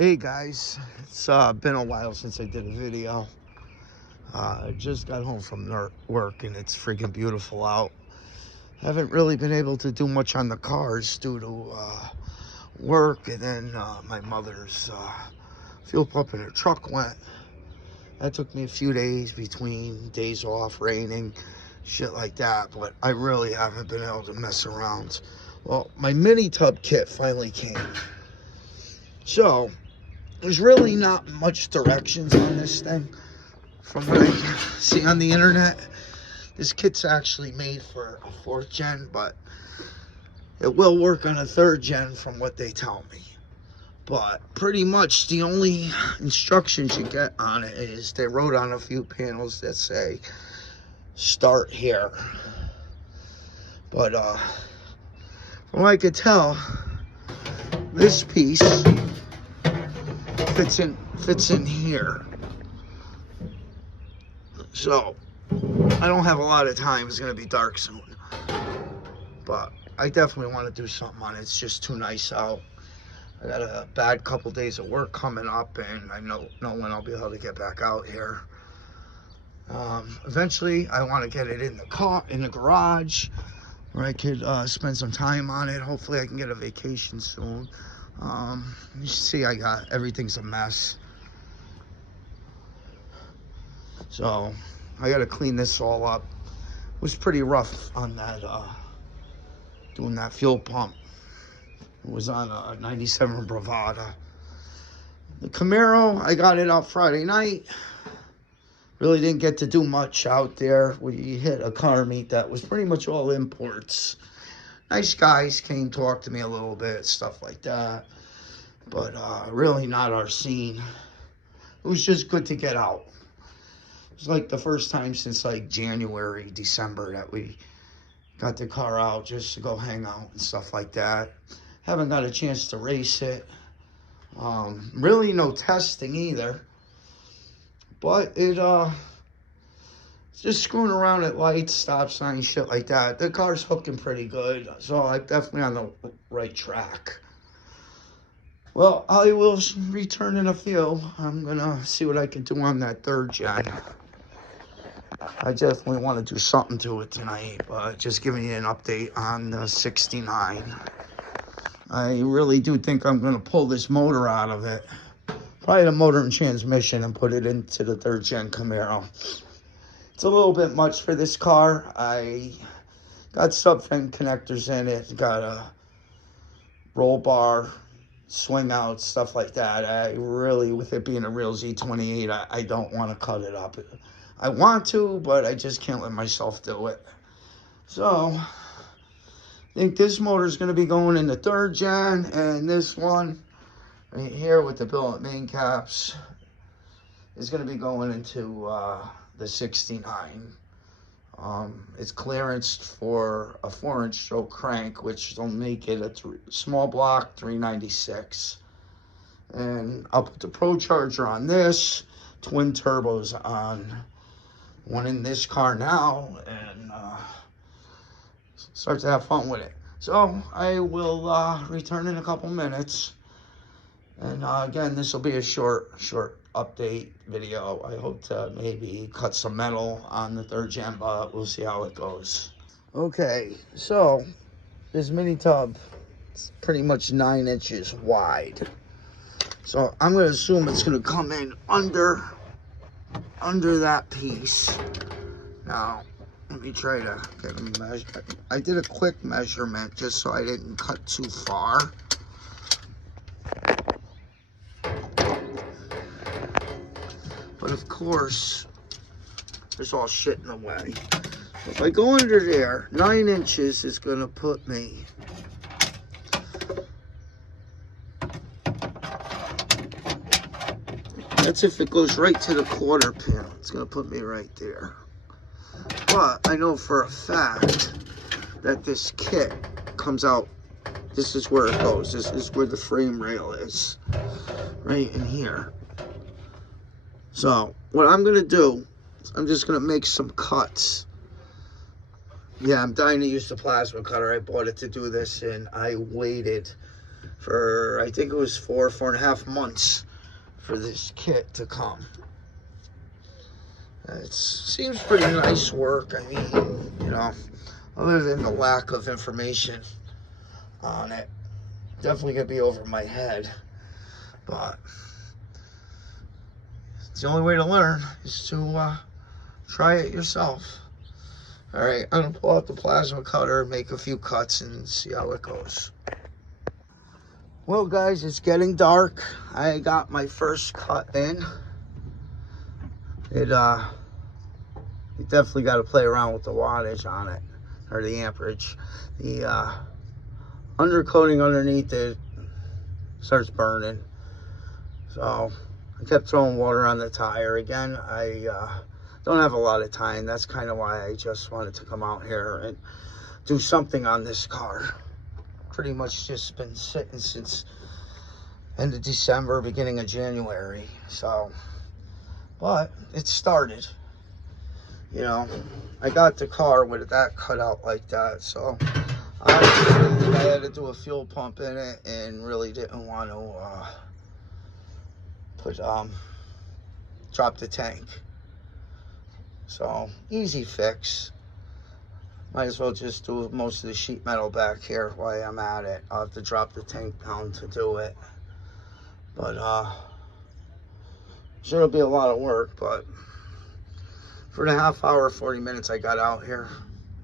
Hey guys, it's been a while since I did a video. I just got home from work and it's freaking beautiful out. Haven't really been able to do much on the cars due to work, and then my mother's fuel pump in her truck went. That took me a few days between days off, raining, shit like that, but I really haven't been able to mess around. Well, my mini tub kit finally came. So there's really not much directions on this thing from what I see on the internet. This kit's actually made for a 4th gen, but it will work on a 3rd gen from what they tell me. But pretty much the only instructions you get on it is they wrote on a few panels that say start here. But from what I could tell, this piece fits in here. So I don't have a lot of time. It's gonna be dark soon, but I definitely want to do something on it. It's just too nice out. I got a bad couple days of work coming up, and I know when I'll be able to get back out here. Eventually I want to get it in the garage, where I could spend some time on it. Hopefully I can get a vacation soon. You see, everything's a mess, so I gotta clean this all up. It was pretty rough on that doing that fuel pump. It was on a 97 Bravada. The Camaro, I got it out Friday night. Really didn't get to do much out there. We hit a car meet that was pretty much all imports. Nice guys came, talked to me a little bit, stuff like that. But really not our scene. It was just good to get out. It was like the first time since like January, December that we got the car out just to go hang out and stuff like that. Haven't got a chance to race it. Really no testing either. But it's just screwing around at lights, stop signs, shit like that. The car's hooking pretty good, so I'm definitely on the right track. Well, I will return in a few. I'm gonna see what I can do on that 3rd gen. I definitely want to do something to it tonight, but just giving you an update on the 69. I really do think I'm gonna pull this motor out of it. Probably the motor and transmission, and put it into the 3rd gen Camaro. It's a little bit much for this car. I got sub-frame connectors in it. Got a roll bar, swing out, stuff like that. I really, with it being a real Z28, I don't want to cut it up. I want to, but I just can't let myself do it. So I think this motor is going to be going in the 3rd gen, and this one right here with the billet main caps is going to be going into the 69. It's clearanced for a 4-inch stroke crank, which will make it a small block 396. And I'll put the Pro Charger on this, twin turbos on one in this car now, and start to have fun with it. So I will return in a couple minutes. And again, this will be a short update video. I hope to maybe cut some metal on the 3rd gen, but we'll see how it goes. Okay, so this mini tub is pretty much 9 inches wide. So I'm going to assume it's going to come in under that piece. Now, let me try to get a measure. I did a quick measurement just so I didn't cut too far. But of course, there's all shit in the way. So if I go under there, 9 inches is gonna put me that's if it goes right to the quarter panel. It's gonna put me right there. But I know for a fact that this kit comes out. This is where it goes. This is where the frame rail is, right in here. So what I'm gonna do is I'm just gonna make some cuts. Yeah, I'm dying to use the plasma cutter. I bought it to do this, and I waited for, I think it was 4.5 months for this kit to come. It seems pretty nice work. I mean, you know, other than the lack of information on it, definitely gonna be over my head, but it's the only way to learn is to try it yourself. All right, I'm gonna pull out the plasma cutter, make a few cuts, and see how it goes. Well, guys, it's getting dark. I got my first cut in. You definitely got to play around with the wattage on it, or the amperage. The undercoating underneath it starts burning, so I kept throwing water on the tire. Again, I don't have a lot of time. That's kind of why I just wanted to come out here and do something on this car. Pretty much just been sitting since end of December, beginning of January. So, but it started. You know, I got the car with that cut out like that, so I had to do a fuel pump in it, and really didn't want to drop the tank. So easy fix. Might as well just do most of the sheet metal back here while I'm at it. I'll have to drop the tank down to do it. But sure, it'll be a lot of work, but for the half hour, 40 minutes I got out here,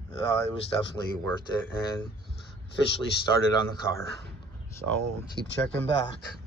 it was definitely worth it, and officially started on the car. So keep checking back.